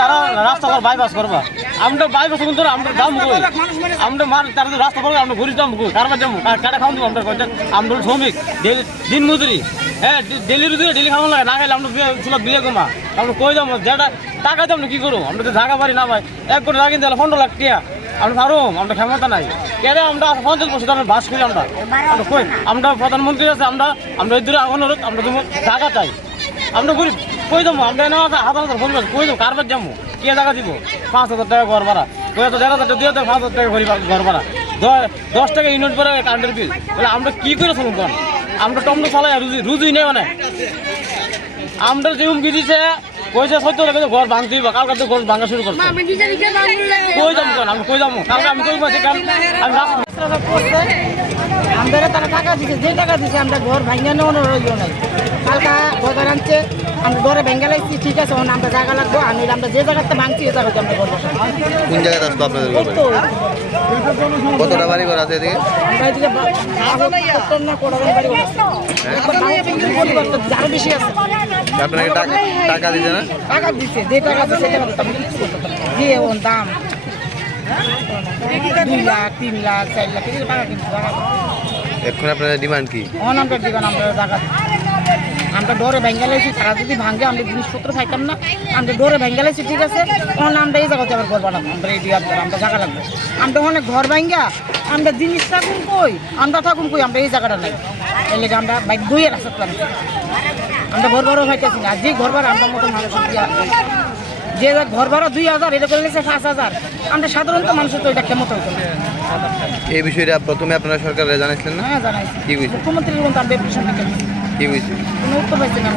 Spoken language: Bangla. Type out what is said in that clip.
তারা রাস্তা করে বাইপাস করবা আমরা বাইপাস কিন্তু আমরা দাম কই আমরা মার তারা রাস্তা করে আমরা ঘুরি দাম কই কারবার যাবো কাটা খাওয়া দেবো আমরা আমরা শ্রমিক দিন মজুরি হ্যাঁ ডেলি রুজিরে ডেলি খাওয়া লাগে না খাইলে আমরা চুলা বিয়ে কমা আমরা কই যাবো যেটা টাকা তো আমরা কি করবো আমরা তো জায়গা বাড়ি না ভাই 1 কোটি টাকা কিনতে 15 লাখ টাকা আমরা পারো আমরা ক্ষমতা নাই কেন আমরা 50 বছর ধরে বাস করি আমরা কই আমরা প্রধানমন্ত্রী আছে আমরা এই দূরে অনুরোধ আমরা জায়গা চাই আমরা গরিব কই যাবো আমরা এনে হাজার পরিবার কই যাবো কারবার যাবো কে টাকা দিব 5,000 টাকা ঘর ভাড়া কই তো 1,000 টাকা দিয়ে 5,000 টাকা ঘর ভাড়া 10 টাকা ইউনিট পরে কারেন্টের বিল তাহলে আমরা কি করে চলুন কোন আমরা টমটো চালাই রুজুই নেই মানে আমরা যে হুমকি দিছে কইছে 70 টাকা ঘর ভাঙতে দিব কালকে তো ঘর ভাঙা শুরু করছে কই যাবো কোন আমি কই যাবো কালকে আমি কই পাচ্ছি কারণ আমি আমাদের তারা টাকা দিছে যে টাকা দিছে আমরা ঘর ভাঙিয়ে নেওয়ার রইল নাই কালকা ঘর আনছে আমরা ঘরে ভেঙে লাইছি ঠিক আছে আমরা জায়গা লাগবো আমি আমরা যে জায়গাতে ভাঙছি এই জায়গাতে আমরা ঘর বসাবো কোন জায়গায় আসতো আপনাদের ঘর? কতটা বাড়ি ঘর আছে এদিকে? আমরা এদিকে না কোড়াগান বাড়ি আরো বেশি আছে আপনাকে টাকা দিছে না? টাকা দিচ্ছে যে টাকা দিচ্ছে সেটা দিয়ে ওর দাম 2 লাখ 3 লাখ 4 লাখ টাকা কিন্তু এখন আপনাদের ডিমান্ড কি? আমরা দিবেন আমরা জায়গা আমরা ডোরে ভেঙে লাইছি তারা যদি ভাঙে আমরা জিনিসপত্র খাইতাম না আমরা ডোরে ভেঙে লাইছি ঠিক আছে আমরা এই জায়গাতে আবার ঘর বানাবো আমরা এই বিয়ার আমরা জায়গা লাগবে আমরা অনেক ঘর ভাঙ্গা আমরা জিনিস থাকুন কই আমরা এই জায়গাটা নাই এই লেগে আমরা বাইক ধুয়ে রাস্তা আমরা ঘর ভাড়া হইতেছি না যে ঘর ভাড়া আমরা মতন ভালো যে ঘর ভাড়া 2,000 এটা করে নিয়েছে 5,000 আমরা সাধারণত মানুষের তো এটা কেমন হতো এই বিষয়টা প্রথমে আপনারা সরকারে জানাইছিলেন না? হ্যাঁ জানাইছি কি কইছে? মুখ্যমন্ত্রীর মতো আমরা পেছন থেকে কি কইছে? কোনো উত্তর পাইছি না